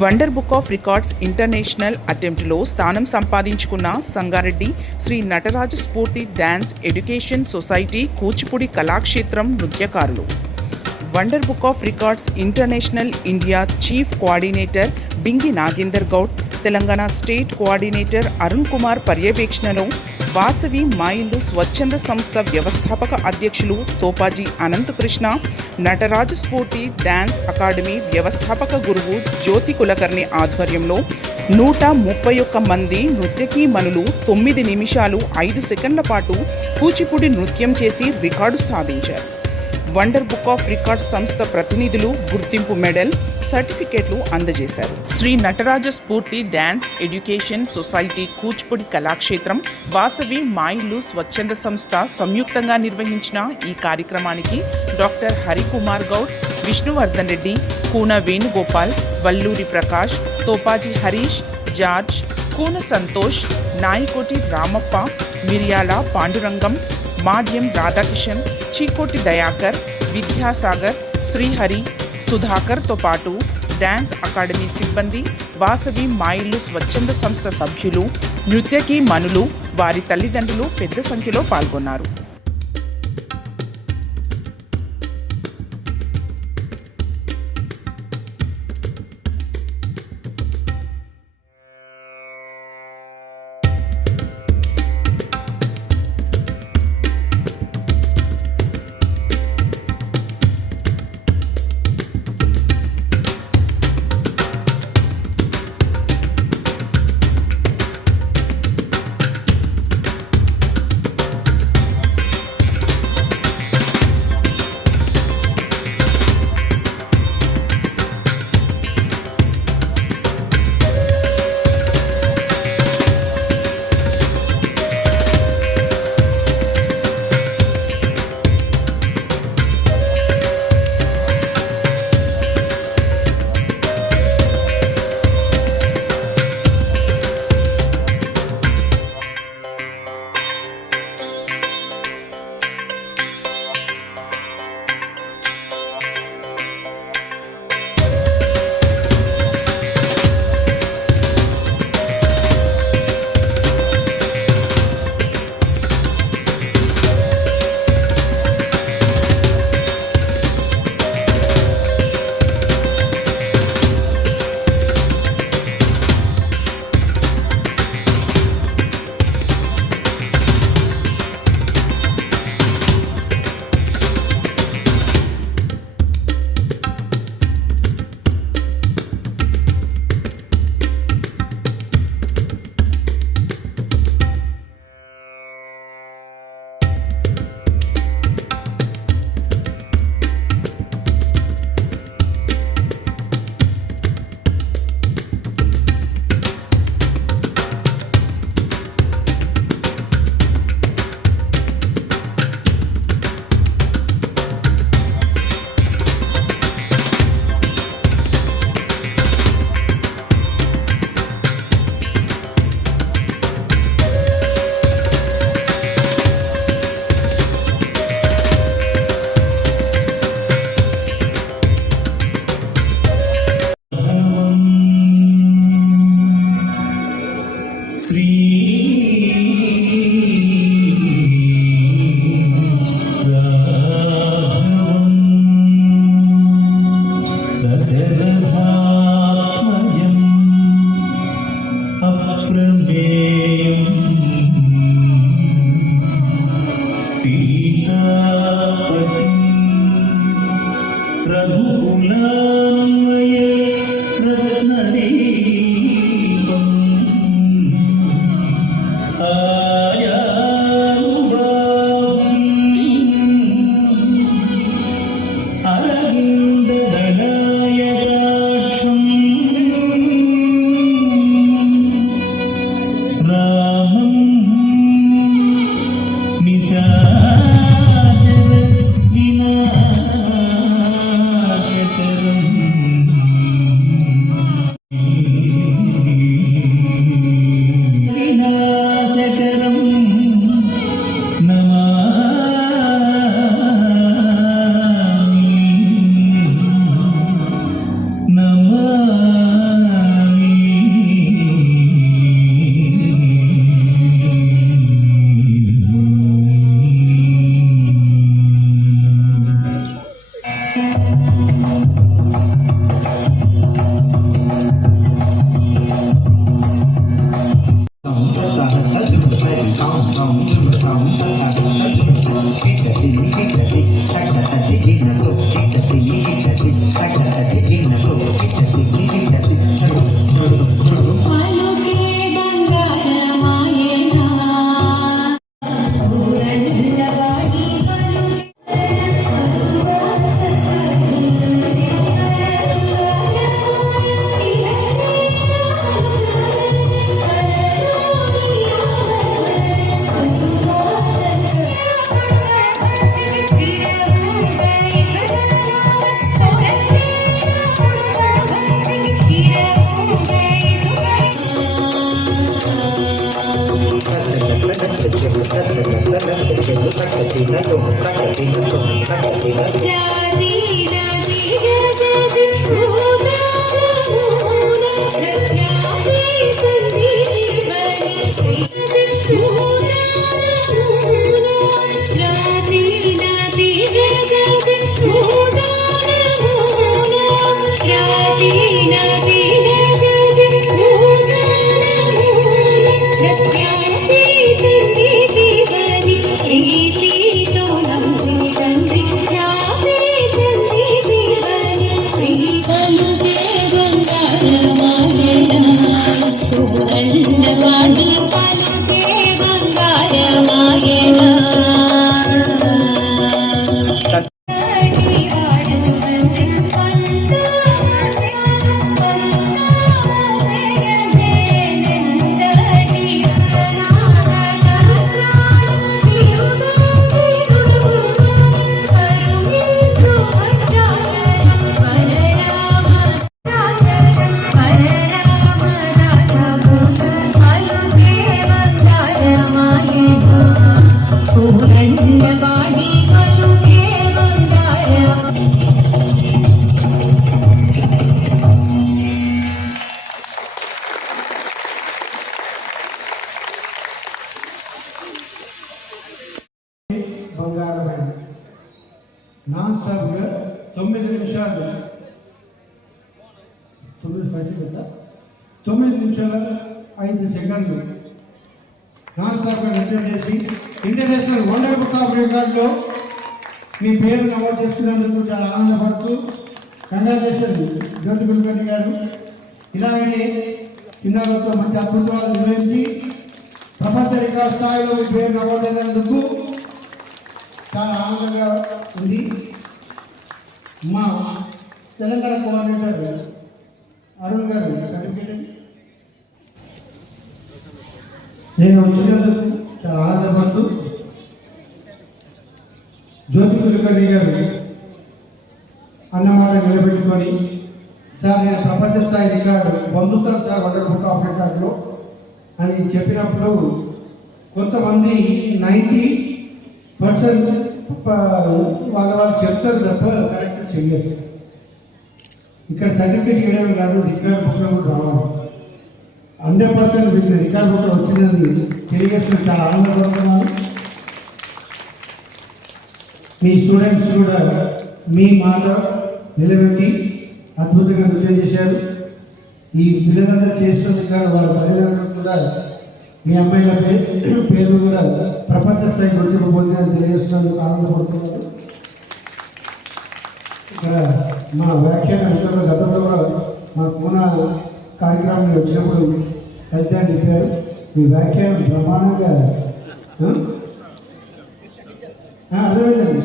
Wonder book of records international అటెంప్ట్లో స్థానం సంపాదించుకున్న Sangareddy Shri Nataraja Sphoorthi dance education society Kuchipudi Kalakshetram నృత్యకారులు. Wonder book of records international India chief coordinator Bingi Nagender Goud, Telangana state coordinator Arun Kumar పర్యవేక్షణలో వాసవి మా ఇల్లు స్వచ్ఛంద సంస్థ వ్యవస్థాపక అధ్యక్షులు తోపాజీ అనంతకృష్ణ, నటరాజ స్ఫూర్తి డ్యాన్స్ అకాడమీ వ్యవస్థాపక గురువు జ్యోతి కులకర్ణి ఆధ్వర్యంలో 131 మంది నృత్యకీమణులు 9 నిమిషాలు 5 సెకండ్ల పాటు కూచిపూడి నృత్యం చేసి రికార్డు సాధించారు. వండర్ బుక్ ఆఫ్ రికార్డ్స్ సంస్థ ప్రతినిధులు గుర్తింపు మెడల్, సర్టిఫికేట్లు అందజేశారు. Shri Nataraja Sphoorthi dance education society Kuchipudi Kalakshetram, Vasavi మా ఇల్లు స్వచ్ఛంద సంస్థ సంయుక్తంగా నిర్వహించిన ఈ కార్యక్రమానికి డాక్టర్ హరికుమార్ గౌడ్, విష్ణువర్ధన్ రెడ్డి, కూన వేణుగోపాల్, వల్లూరి ప్రకాష్, తోపాజీ హరీష్, జార్జ్, కూన సంతోష్, నాయకోటి రామప్ప, మిర్యాల పాండురంగం, మాడ్యం రాధాకిషన్, చీకోటి దయాకర్, విద్యాసాగర్, శ్రీహరి, సుధాకర్తో పాటు డ్యాన్స్ అకాడమీ సిబ్బంది, వాసవి మా ఇల్లు స్వచ్ఛంద సంస్థ సభ్యులు, నృత్యకీమణులు, వారి తల్లిదండ్రులు పెద్ద సంఖ్యలో పాల్గొన్నారు. బంగారమైన నాన్ స్టాప్గా 9 నిమిషాలు 9 నిమిషాల 5 సెకండ్లు నాన్ స్టాప్గా రిటర్న్ చేసి ఇంటర్నేషనల్ వరల్డ్ బుక్ ఆఫ్ రికార్డులో మీ పేరు నమోదు చేస్తున్నందుకు చాలా ఆనందపడుతూ కంగ్రాచులేషన్ జ్యోతి కులకర్ణి గారు. ఇలాగే చిన్నారులతో మంచి అద్భుతాలు నిర్వహించి ప్రపంచ రికార్డు స్థాయిలో మీ పేరు నమోదైనందుకు చాలా ఆనందంగా ఉంది. మా తెలంగాణ కోఆర్డినేటర్ అరుణ్ గారు సర్టిఫికేట్ నేను వచ్చినందుకు చాలా ఆనందపడుతూ జ్యోతి కులకర్ణి గారు అన్నమాట నిలబెట్టుకొని సార్ నేను ప్రపంచ స్థాయి రికార్డు పొందుతాను సార్ వరల్డ్ బుక్ ఆఫ్ రికార్డులో అని చెప్పినప్పుడు కొంతమంది 90% వాళ్ళు చెప్తారు తప్ప కరెక్ట్ చెయ్యరు. ఇక్కడ సర్టిఫికేట్ ఇవ్వడం కాదు, రికార్డ్ బుక్లో కూడా రావాలి. 100% మీకు రికార్డ్ బుక్లో వచ్చిందని తెలియజేస్తూ చాలా ఆనందపడుతున్నాను. మీ స్టూడెంట్స్ కూడా మీ మాట నిలబెట్టి అద్భుతంగా నృత్యం చేశారు. ఈ పిల్లలందరూ చేస్తుంది కానీ వాళ్ళ తల్లిదండ్రులు కూడా మీ అమ్మాయిల పేరు కూడా ప్రపంచ స్థాయి గుర్తింపు పొందిందని తెలియజేస్తున్నందుకు ఆనందపడుతున్నారు. ఇక్కడ మా వ్యాఖ్యానం గతంలో కూడా మా పూనా కార్యక్రమాన్ని వచ్చినప్పుడు సత్యాన్ని చెప్పారు. మీ వ్యాఖ్యానం ప్రమాణంగా అర్థమైందండి.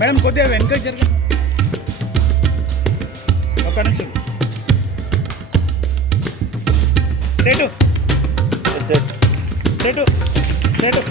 మేడం కొద్దిగా వెనక జరగ ఒక నిమిషం. Ready? That's it. Ready? Ready?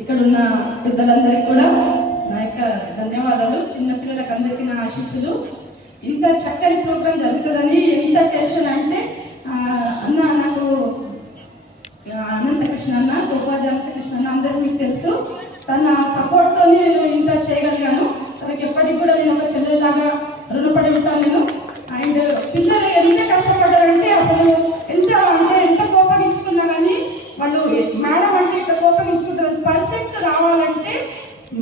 ఇక్కడున్న పెద్దలందరికీ కూడా నా యొక్క ధన్యవాదాలు. చిన్నపిల్లలకు అందరికీ నా ఆశీస్సులు. ఇంత చక్కని ప్రోగ్రాం జరుగుతుందని ఎంత టెన్షన్ అంటే అన్న నాకు అనంతకృష్ణ అన్న, గోపాల్ అనంతకృష్ణ అన్న అందరికీ మీకు తెలుసు. తన సపోర్ట్తో నేను ఇంత చేయగలిగాను. తనకి ఎప్పటికి కూడా నేను ఒక చెల్లెలాగా రుణపడి ఉంటాను నేను. అండ్ పిల్లలు ఎంత కష్టపడ్డారంటే అసలు ఎంత కోపగించుకున్నా కానీ వాళ్ళు మేడం అంటే ఇక్కడ కోపగించుకుంటారు. పర్ఫెక్ట్ రావాలంటే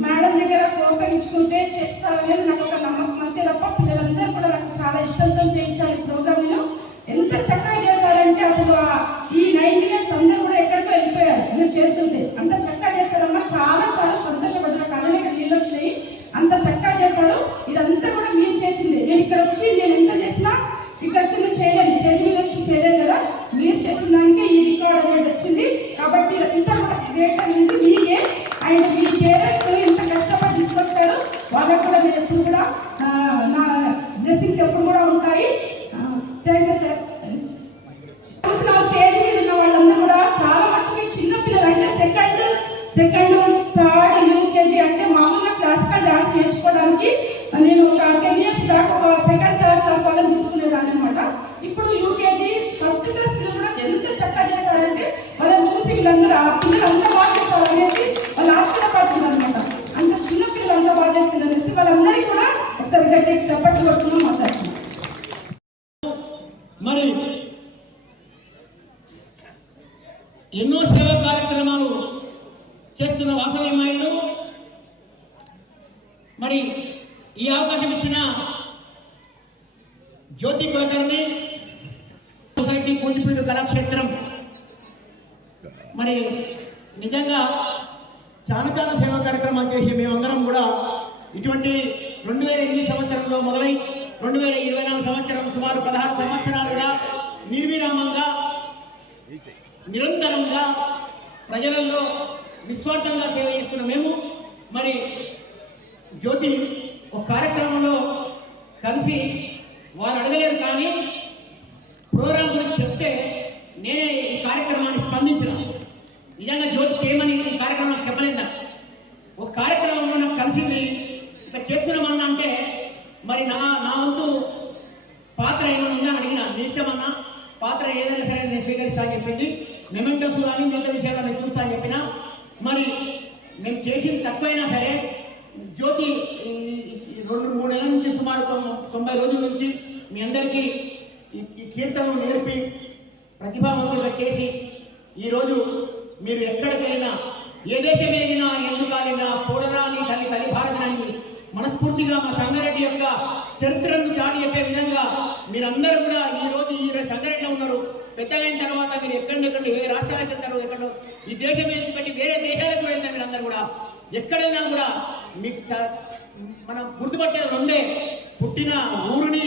మేడం దగ్గర కోపగించుకుంటే చేస్తారనేది నాకు ఒక నమ్మకం అంతే తప్ప పిల్లలందరూ కూడా నాకు చాలా ఇష్టంతో చేయించాలి ఈ ప్రోగ్రామ్. నేను ఎంత చక్కగా చేశారంటే అసలు ఈ 9 ఇయర్స్ అందరూ కూడా ఎక్కడికో వెళ్ళిపోయారు మీరు చేస్తుంటే. అంత చక్కగా చేశారమ్మా, చాలా చాలా సంతోషపడ్డారు. కళ్ళనే నీళ్ళు వచ్చినాయి. అంత చక్కగా చేశారు. ఇదంతా కూడా మీరు చేసింది. నేను ఇక్కడ వచ్చి నేను ఎంత చేసినా ఇక్కడ వచ్చి నువ్వు చేయలేదు, స్టేజ్ మీద వచ్చి చేయలేదు కదా, మీరు చేసిన దానికే ఈ రికార్డ్ అనేది వచ్చింది. కాబట్టి ఇంత కూడా గ్రేట్ అనేది మీకే. అండ్ మీ పేరెంట్స్ ఇంత కష్టపడి తీసుకొచ్చారు. వాళ్ళకు కూడా మీరు ఎప్పుడు కూడా నా బ్లెస్సింగ్స్ ఎప్పుడు కూడా ఉంటాయి. Thank you sir. చూసిన స్టేజ్ మీద ఉన్న వాళ్ళందరూ కూడా చాలా మట్టుకు చిన్నపిల్లలు అంటే సెకండ్, థర్డ్, యూకేజీ అంటే మామూలుగా క్లాసికల్ డాన్స్ నేర్చుకోవడానికి నేను ఒక 10 ఇయర్స్ దాకా ఒక సెకండ్, థర్డ్ క్లాస్ వాళ్ళని తీసుకునేదాన్ని అనమాట. ఇప్పుడు యూకేజీ, ఫస్ట్ క్లాస్ పిల్లలు కూడా ఎంత చక్కగా చేశారంటే వాళ్ళని చూసి వీళ్ళందరూ ఆ పిల్లలు అంతా బాగా చేస్తారు అనేసి వాళ్ళు ఆశ్చర్యపడుతున్నారు అనమాట. అంత చిన్న పిల్లలు అంతా బాగా చేస్తారు అనేసి వాళ్ళందరికీ కూడా ఒకసారి గట్టి చప్పట్లు కొట్టుకుని మాట్లాడుతున్నారు. మరి ఎన్నో సేవా కార్యక్రమాలు చేస్తున్న వాసవీమాయులు మరి ఈ అవకాశం ఇచ్చిన జ్యోతి కులకర్ణి సొసైటీ కూచిపూడి కళాక్షేత్రం మరి నిజంగా చాలా చాలా సేవా కార్యక్రమాలు చేసి మేమందరం కూడా ఇటువంటి 2008 సంవత్సరంలో మొదలై 2024 సంవత్సరం సుమారు 16 సంవత్సరాలుగా నిర్విరామంగా నిరంతరంగా ప్రజలలో నిస్వార్థంగా సేవ చేస్తున్న మేము మరి జ్యోతి ఒక కార్యక్రమంలో కలిసి వారు అడగలేరు కానీ ప్రోగ్రాం గురించి చెప్తే నేనే ఈ కార్యక్రమాన్ని స్పందించిన. నిజంగా జ్యోతికి ఏమని ఈ కార్యక్రమాన్ని చెప్పలేదు. ఒక కార్యక్రమంలో నాకు కలిసింది ఇట్లా చేస్తున్నామన్నా అంటే మరి నా వంతు పాత్ర ఏమైనా ఉందని అడిగిన. నీ ఇష్టమన్నా, పాత్ర ఏదైనా సరే నేను స్వీకరిస్తా అని చెప్పింది. మెమెంటోస్ కానీ మిగతా విషయాలు నేను చూస్తా అని చెప్పిన. మరి మేము చేసింది తక్కువైనా సరే జ్యోతి 2-3 నెలల నుంచి సుమారు 90 రోజుల నుంచి మీ అందరికీ ఈ కీర్తనలు నేర్పి ప్రతిభావంతులుగా చేసి ఈరోజు మీరు ఎక్కడికి వెళ్ళినా, ఏ దేశం వెళ్ళినా, ఎందుకు వెళ్ళినా పోడరాని తల్లి భారతాన్ని మనస్ఫూర్తిగా మా సంగారెడ్డి యొక్క చరిత్రను చాటి చెప్పే విధంగా మీరందరూ కూడా ఈరోజు సంగారెడ్డిలో ఉన్నారు. పెద్దగా అయిన తర్వాత మీరు ఎక్కడెక్కడ ఏ రాష్ట్రాలకు వెళ్తారు, ఎక్కడో ఈ దేశం పెట్టి వేరే దేశాలకు కూడా వెళ్తారు. మీరు అందరూ కూడా ఎక్కడైనా కూడా మీకు మనం గుర్తుపట్టేది రెండే: పుట్టిన ఊరిని,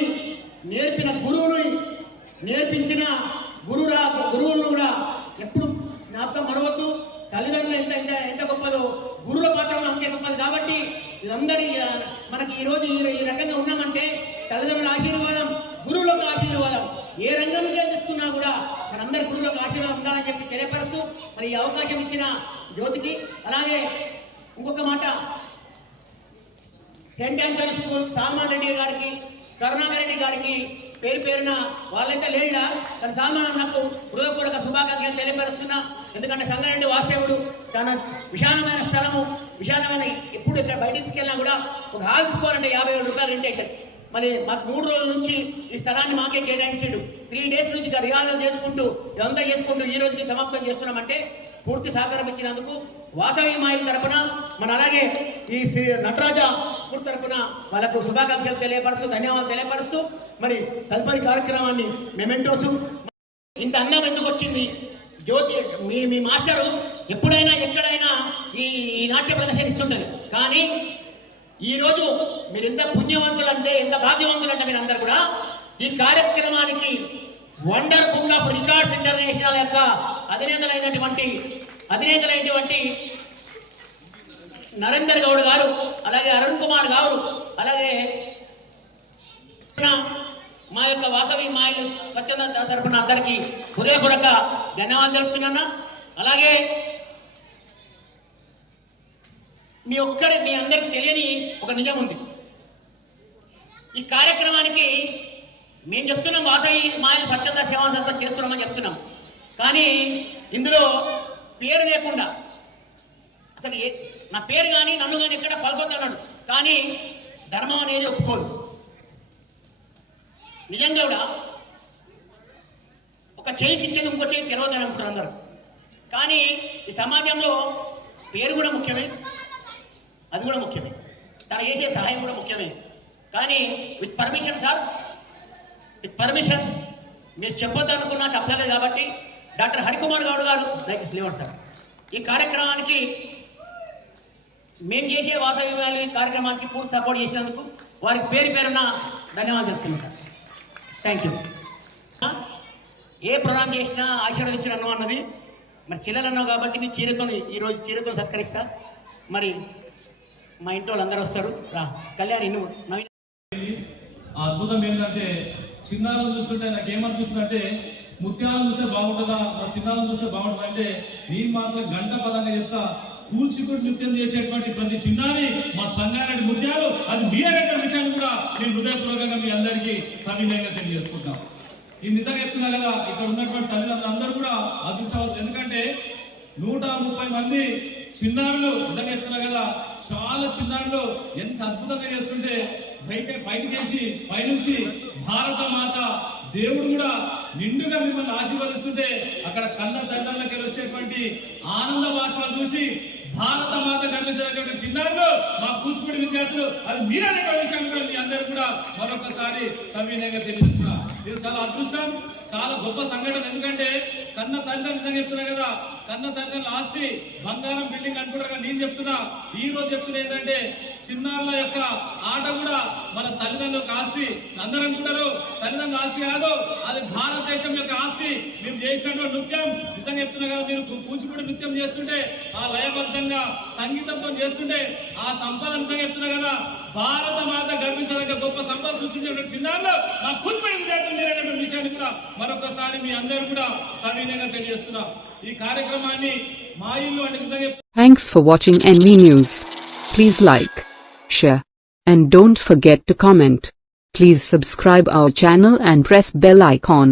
నేర్పిన గురువుని, నేర్పించిన గురువులను కూడా ఎప్పుడు జ్ఞాపకం మరవద్దు. తల్లిదండ్రులు ఎంత ఎంత ఎంత గొప్పదో గురువుల పాత్ర అంతే గొప్పది. కాబట్టి ఇదందరి మనకి ఈరోజు ఈ రకంగా ఉన్నామంటే తల్లిదండ్రుల ఆశీర్వాదం, గురువులకు ఆశీర్వాదం. ఏ రంగంలో తీసుకున్నా కూడా మనందరి గురువులకు ఆశీర్వాదం ఉండాలని చెప్పి తెలియపరుస్తూ మరి ఈ అవకాశం ఇచ్చిన జ్యోతికి, అలాగే ఇంకొక మాట, saint Anthony school Salman Reddy గారికి, కరుణాకర్ రెడ్డి గారికి పేరు పేరున వాళ్ళైతే లేడా కానీ సాల్మాన్ అన్నకు హృదయపూర్వక శుభాకాంక్షలు తెలియపరుస్తున్నా. ఎందుకంటే సంగారెడ్డి వాస్తవుడు, చాలా విశాలమైన స్థలము, విశాలమైన ఎప్పుడు ఇక్కడ బయటికి తీసుకెళ్ళినా కూడా ఒక హాల్ తీసుకోవాలంటే 50,000 రూపాయలు రెంట్ అవుతుంది. మరి మాకు 3 రోజుల నుంచి ఈ స్థలాన్ని మాకే కేటాయించాడు. 3 డేస్ నుంచి రిహార్సల్ చేసుకుంటూ ఇదంతా చేసుకుంటూ ఈ రోజుకి సమాప్తం చేస్తున్నామంటే పూర్తి సహకారం ఇచ్చినందుకు వాసవి మాయిల తరపున మన అలాగే ఈ శ్రీ నటరాజ స్కూల్ తరపున వాళ్ళకు శుభాకాంక్షలు తెలియపరుస్తూ, ధన్యవాదాలు తెలియపరుస్తూ మరి తదుపరి కార్యక్రమాన్ని మెమెంటోసు. ఇంత అన్నం ఎందుకు వచ్చింది? జ్యోతి మీ మాస్టరు ఎప్పుడైనా ఎక్కడైనా ఈ నాట్య ప్రదర్శన ఇస్తుంటుంది. కానీ ఈరోజు మీరు ఎంత పుణ్యవంతులు అంటే, ఎంత భాగ్యవంతులు అంటే మీరు అందరు కూడా ఈ కార్యక్రమానికి wonder book of records international యొక్క అధినేతలైనటువంటి నరేందర్ గౌడ్ గారు, అలాగే అరుణ్ కుమార్ గారు, అలాగే మా యొక్క వాసవి మాయిల్ స్వచ్ఛంద తరఫున అందరికీ హృదయపూర్వక ధన్యవాదాలు తెలుపుతున్నా. అలాగే మీ అందరికి తెలియని ఒక నిజం ఉంది. ఈ కార్యక్రమానికి మేము చెప్తున్నాం వాసవి మాయిల్ స్వచ్ఛంద సేవా సంస్థ చేస్తున్నామని చెప్తున్నాం. కానీ ఇందులో పేరు లేకుండా, అసలు నా పేరు కానీ నన్ను కానీ ఎక్కడ పలుకొద్దన్నాడు. కానీ ధర్మం అనేది ఒప్పుకోదు. నిజంగా కూడా ఒక చేయికి ఇచ్చేది ఇంకో చేయి తెరవద్దని అనుకుంటారు అందరూ. కానీ ఈ సమాజంలో పేరు కూడా ముఖ్యమే, అది కూడా ముఖ్యమే, తన చేసే సహాయం కూడా ముఖ్యమే. కానీ with permission sir, with permission మీరు చెప్పొద్దనుకున్నా చెప్పలేదు. కాబట్టి డాక్టర్ హరికుమార్ గౌడ్ గారు లేవడతారు. ఈ కార్యక్రమానికి మేము చేసే వాసవి కార్యక్రమానికి పూర్తి సపోర్ట్ చేసినందుకు వారికి పేరు పేరున ధన్యవాదాలు చెప్తున్నాను. Thank you. ఏ ప్రోగ్రాం చేసినా ఆశీర్వదించడం అన్నది మరి చిల్లరన్నావు కాబట్టి నీ ఈరోజు చీరతో సత్కరిస్తా. మరి మా ఇంట్లో వాళ్ళందరూ వస్తారు. రా కళ్యాణి, నువ్వు నవీన్. అద్భుతం ఏంటంటే చిన్నాలను చూస్తుంటే నాకు ఏమనిపిస్తుంది అంటే, ముత్యాలను చూస్తే బాగుంటుందా, మా చిన్నాలను చూస్తే బాగుంటుందా అంటే నేను మాత్రం గంట పదంగా చెప్తా. కూచిపూడి నృత్యం చేసేటువంటి ప్రతి చిన్నాని మా సంగారెడ్డి ముత్యాలు, అది మీరేట విషయాన్ని కూడా నేను హృదయపూర్వకంగా మీ అందరికీ సవినయంగా తెలియజేసుకుంటాం. ఇది నిజంగా చెప్తున్నా కదా, ఇక్కడ ఉన్నటువంటి తల్లిదండ్రులు అందరూ కూడా అదృష్టవంతులు. ఎందుకంటే 130 మంది చిన్నారులు నిజంగా చెప్తున్నా కదా, చాలా చిన్నారులు ఎంత అద్భుతంగా చేస్తుంటే బయటకేసి పైనుంచి భారత మాత దేవుడు కూడా నిండుగా మిమ్మల్ని ఆశీర్వదిస్తుంటే అక్కడ కన్న తండ్రులకి వచ్చేటువంటి ఆనంద భాషలు చూసి భారత మాత గర్వించేటువంటి చిన్నారులు మా కూచిపూడి విద్యార్థులు, అది మీరనే విషయాన్ని కూడా మీ అందరూ కూడా మరొకసారి సవినయంగా తెలియజేస్తున్నా. ఇది చాలా అదృష్టం, చాలా గొప్ప సంఘటన. ఎందుకంటే కన్న తల్లిదండ్రులు నిజంగా చెప్తున్నా కదా, కన్న తల్లిదండ్రుల ఆస్తి బంగారం బిల్డింగ్ అనుకుంటారు. నేను చెప్తున్నా, ఈ రోజు చెప్తున్నా ఏంటంటే చిన్నారుల యొక్క ఆట కూడా మన తల్లిదండ్రులకు ఆస్తి. అందరూ అనుకుంటారు తల్లిదండ్రుల ఆస్తి కాదు, అది భారతదేశం యొక్క ఆస్తి. మేము చేసినటువంటి నృత్యం నిజంగా చెప్తున్నా కదా, మీరు కూచిపూడి నృత్యం చేస్తుంటే ఆ లయబద్ధంగా సంగీతంతో చేస్తుంటే ఆ సంపద నిజంగా చెప్తున్నా కదా, భారత మాత గర్వించదగ్గ గొప్ప సంపద సృష్టించినటువంటి చిన్నారులు మా కూచిపూడి విద్యార్థులు మీరైనటువంటి విషయాన్ని కూడా మరొకసారి మీ అందరూ కూడా సవినయంగా తెలియజేస్తున్నా. ఈ కార్యక్రమాన్ని మా ఇల్లు అంటే నిజంగా. Thanks for watching NV News. Please like, share, and don't forget to comment. Please subscribe our channel and press bell icon.